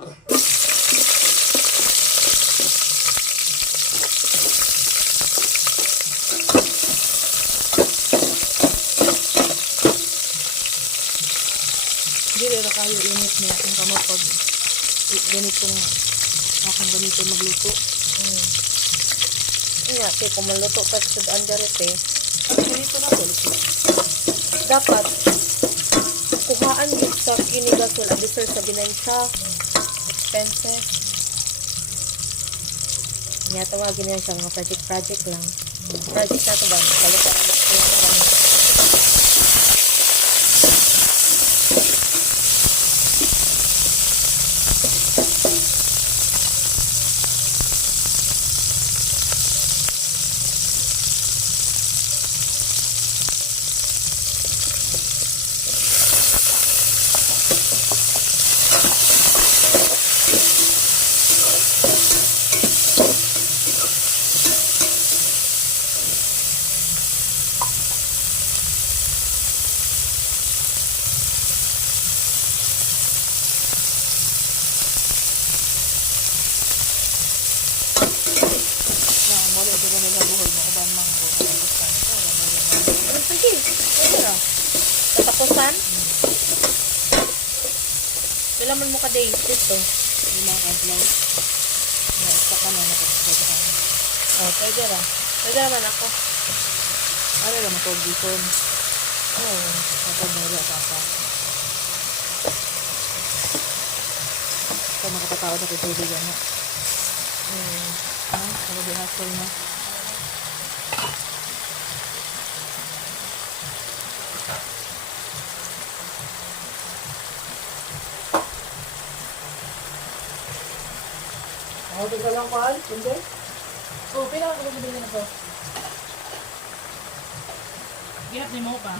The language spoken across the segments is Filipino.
Dili ra kayo init niya kung kamo pag ganitong akong ganito magluto. Nga, kaya kung maluto ka sa andarit Ganito na po. dapat kuhaan yun sa kinigasol abisar sa binansa expenses. Nga tawagin yan sa mga project lang. Project na ito ba? Balik ka naman ko yan. Muli ito nila buhol mo uban manggo katapusan ko Sige, pwede na. Katapusan? Kailangan mo ka days dito. limang adlaw na isa ka na nakapagdahan. Pwede na. Pwede naman ako. Ano lang matog dito Oo. kapag nila papa kung makapatawad ako tubig ano kapag bihasol na Ako ka lang mahal, hindi? oh pila ako bibili na to gihat ni mo pa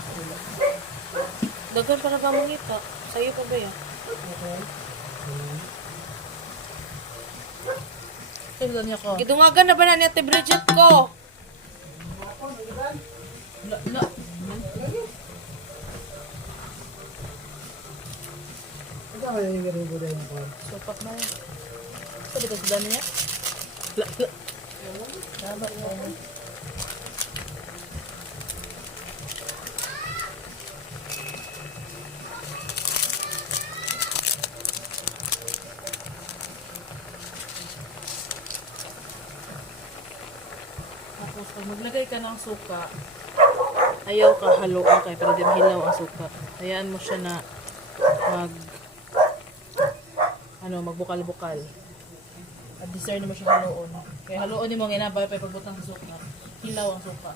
Dagan para ba mong ito? Sa'yo pa ba yan? Okay. Tignan niya ko Gidungagan na ba na ni Ate Bridget ko? la Ito ka yung garibo na yung mahal. supak na yun sabi ko sa niya la tama yun tapos pag maglagay ka ng suka ayaw ka haluan kay pero di mahilaw ang suka hayaan mo siya na magbukal-bukal at discern mo siya haluon kaya haluon mo ang inabay pa pagbutang sa suka hilaw ang suka